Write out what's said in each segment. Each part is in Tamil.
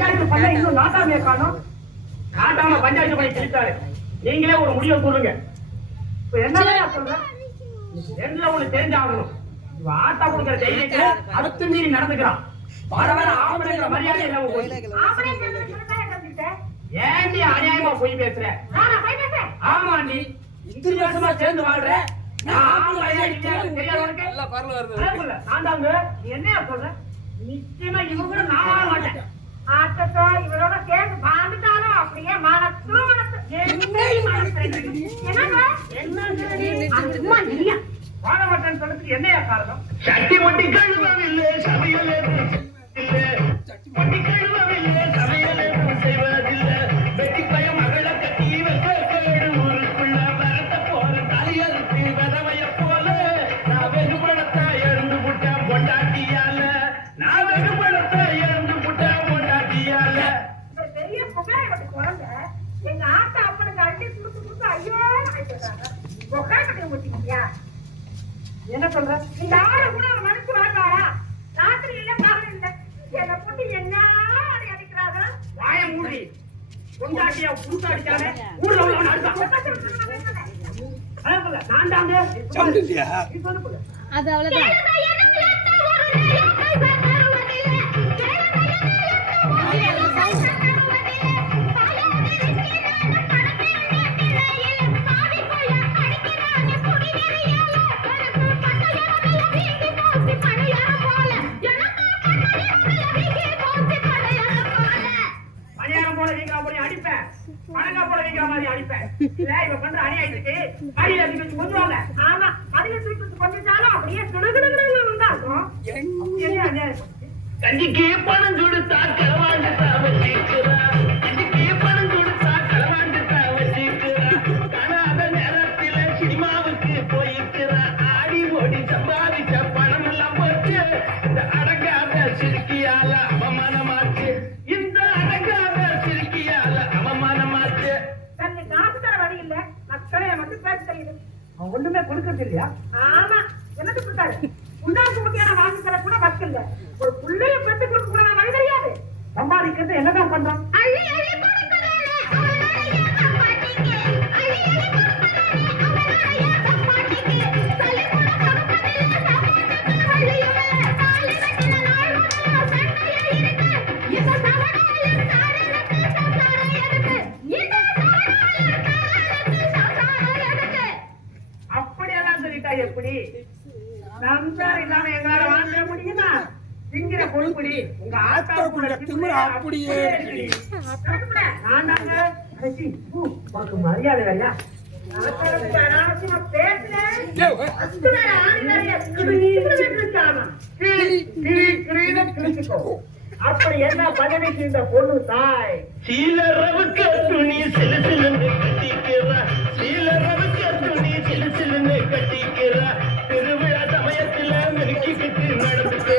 இன்னும் நாட்டாமையை காணும். நாட்டாம பஞ்சாயத்து பண்ணி கிழித்தாரு. நீங்களே ஒரு முடிவை சொல்லுங்க. இப்ப என்ன சொல்ற? ரெண்டுல ஒண்ணு தெரிஞ்சாகணும். இவ ஆட்டா கொடுக்கிற தைரியத்தை அடுத்து மீறி நடந்துக்கிறான். வர வர ஆம்பளைங்கிற மரியாதை இல்லாம போய் ஏண்டி அநியாயமா போய் பேசுற? ஆமா நீ இத்தனை வருஷமா சேர்ந்து வாழ்ற. என்ன சொல்ற? நிச்சயமா இவங்க நான் வாழ மாட்டேன். ஆட்டோ இவரோட சேர்ந்து வாழ்ந்துட்டாலும் அப்படியே மனசு வாழ மாட்டேன்னு சொல்றதுக்கு என்னையா காரணம்? சட்டி மட்டி கழுவவில்லை சமையல் மட்டி கழுவவில்லை சமையல் செய்வதில்லை. வெட்டி பயம் மகளை கட்டி வைக்க ஊருக்குள்ள வரத்த போல தலையறுத்து விதவைய போல நான் வெகுபடத்தை எழுந்து விட்ட பொண்டாட்டியால. நான் வெகுபடத்தை எழுந்து விட்ட பொண்டாட்டியால. பெரிய புகாய் வந்து குழந்தை எங்க ஆட்டா அப்பனுக்கு அள்ளி கொடுத்து கொடுத்து ஐயோ புகாய் கட்டி முடிச்சிக்கிட்டியா? என்ன சொல்ற? இந்த ஆளை கூட ஒரு மனுஷு வாழ்வாரா? ராத்திரி இல்ல பகல் இல்ல என்ன போட்டு என்ன அடிக்கிறாங்க. வாய மூடி கொண்டாட்டியா புதுசா அடிச்சானே ஊர்ல உள்ளவன் அடிச்சான். நான் தாங்க அது அவ்வளவுதான். கஞ்சிக்கு பணம் கொடுத்தா களவாண்டுட்டா வச்சிருக்கிறா. கஞ்சிக்கு பணம் கொடுத்தா களவாண்டுட்டா வச்சிருக்கிறா. காணாத நேரத்தில சினிமாவுக்கு போயிருக்கிறா. ஆடி ஓடி சம்பாதிச்ச பணம் எல்லாம் போச்சு. இந்த அடங்காத சிறுக்கியால அவமானமாச்சு. இந்த அடங்காத சிறுக்கியால அவமானமாச்சு. தன்னை காசு தர வழி இல்ல. மக்களே மட்டும் பேச தெரியுது. அவன் ஒண்ணுமே கொடுக்கறது இல்லையா? ஆமா என்னது கொடுத்தாரு? உண்டாக்கு முக்கியான வாங்கி தர கூட வக்கில்ல. ஒரு புள்ளைய பெற்று கொடுக்க கூட வழி தெரியாது. சம்பாதிக்கிறது என்னதான் பண்றான்? அப்படியெல்லாம் சொல்லிட்டா எப்படி? சம்சாரம் இல்லாம எங்களால வாங்க முடியுமா? திங்கிற பொழுப்புடி உங்க ஆத்தா கூட திமிரா அப்படியே உனக்கு மரியாதை வேலையா? அப்படி என்ன பதவிக்கு இந்த பொண்ணு தாய்? சீலரவுக்கு துணி சிலு சிலுன்னு கட்டிக்கிறா. சீலரவுக்கு துணி சிலு சிலுன்னு கட்டிக்கிறா. திருவிழா சமயத்துல மெருக்கிக்கிட்டு நடந்துட்டு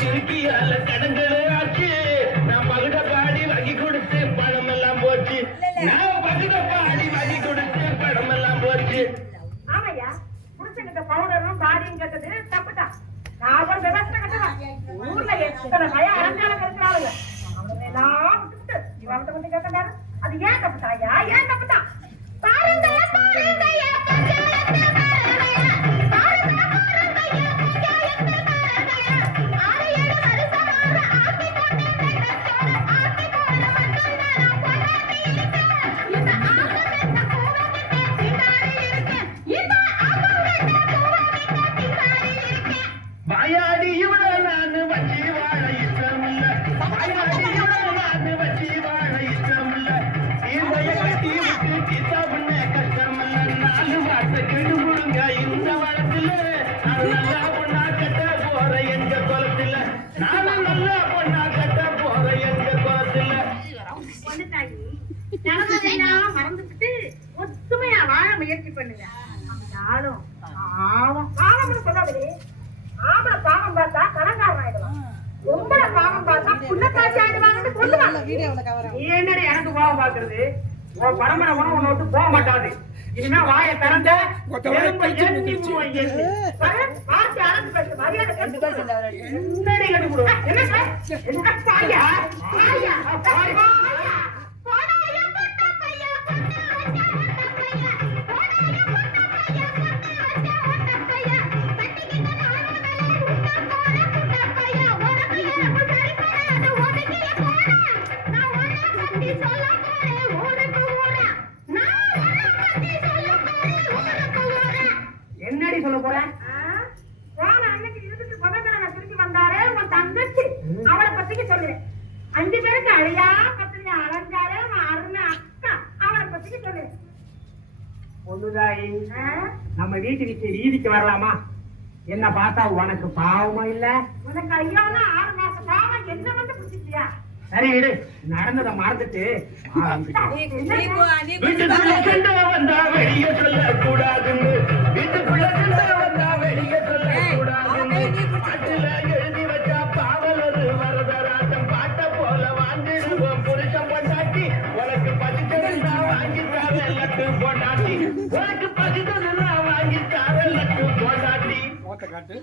சிறுக்கியால கடன்களே ஆச்சு. நான் பகுட பாடி வகி கொடுத்து பணம் எல்லாம் போச்சு. நான் பகுட பாடி வகி கொடுத்து பணம் எல்லாம் போச்சு. ஆமையா புருஷங்கிட்ட பவுடரும் பாடியும் கேட்டது தப்புதான். நான் ஒரு விவசாய கட்டலாம். ஊர்ல எத்தனை பய அலங்காரம் இருக்கிறாளுங்க. அவங்க எல்லாம் விட்டுட்டு இவங்க வந்து கேட்டாரு. அது ஏன் தப்புதாயா? ஏன் தப்புதான்? பாருங்க வாயாடி இவ்வளவு நானு வச்சி வாழ இஷ்டம் இல்ல. வாயாடி இவ்வளவு நானு வச்சி வாழ இஷ்டம் இல்ல. தீர்வைய கட்டி விட்டு தீர்த்தா பண்ண கஷ்டம் இல்ல. நாலு வார்த்தை கெடுமுடுங்க இந்த வளத்துல. நான் நல்லா பொண்ணா கட்ட போற எங்க குளத்துல. நானும் நல்லா பொண்ணா கட்ட போற எங்க குளத்துல. மறந்துட்டு ஒத்துமையா வாழ முயற்சி பண்ணுங்க. நாளும் பாவம் பாவம்னு சொல்லாதே. ஆமா பாவம் பார்த்தா கலங்காரம் ஆயிடுவான். ரொம்ப பாவம் பார்த்தா புண்ணக்காட்சி ஆயிடுவாங்கன்னு சொல்லுவாங்க. நீ என்னடி எனக்கு பாவம் பாக்குறது? உன் பரம்பரை கூட உன்னை விட்டு போக மாட்டாது. இனிமே வாயை திறந்த வார்த்தை அரசு பேச மரியாதை ரெண்டு பேரும் சேர்ந்து அவரை அடிங்க. என்னடி கட்டி போடுவா என்ன சார்? என்ன பாயா? பாயா? பாயா? போடாயா பொட்ட பையா, பொட்ட வச்ச பொட்ட பையா. போடாயா பொட்ட பையா, பொட்ட வச்ச பொட்ட பையா. தட்டிக்கிட்ட நானும் உன்ன போற பொட்ட பையா. உனக்கு எனக்கு சரி வராது, ஒதுக்கிய போற. நான் உன்னை பத்தி சொல்ல போறேன் ஊருக்கு ஊரா. நான் உன்னை பத்தி சொல்ல போறேன் ஊருக்கு ஊரா. என்னடி சொல்ல போற போன அன்னைக்கு இருந்துட்டு புதன்கிழமை திரும்பி வந்தாரே உன் தங்கச்சி, அவளை பத்திக்கு சொல்லுவேன். 5 பேருக்கு அழியா பத்திரிக்கை அலைஞ்சாரே உன் அருமை அக்கா, அவளை பத்திக்கு சொல்லுவேன். பொண்ணுதாயி நம்ம வீட்டுக்கு வீதிக்கு வரலாமா? என்ன பார்த்தா உனக்கு பாவமா இல்ல? உனக்கு ஐயாவது 6 மாசம் பாவம் என்ன வந்து பிடிச்சிட்டியா? சரி விடு, நடந்ததை மறந்துட்டு நீ வீட்டுக்குள்ள சண்டை வந்தா வெளியே சொல்லக்கூடாதுன்னு, வீட்டுக்குள்ள சண்டை வந்தா வெளியே சொல்லக்கூடாதுன்னு, பாட்டுல எழுதி வச்சா பாவல் ஒரு வரதராட்டம், பாட்ட போல வாழ்ந்துடுவோம் புருஷன் பொண்டாட்டி. உனக்கு பசித்ததுன்னா வாங்கி தார லட்டு பொண்டாட்டி, உனக்கு பசித்ததுன்னா வாங்கி தார லட்டு பொண்டாட்டி. குடுத்து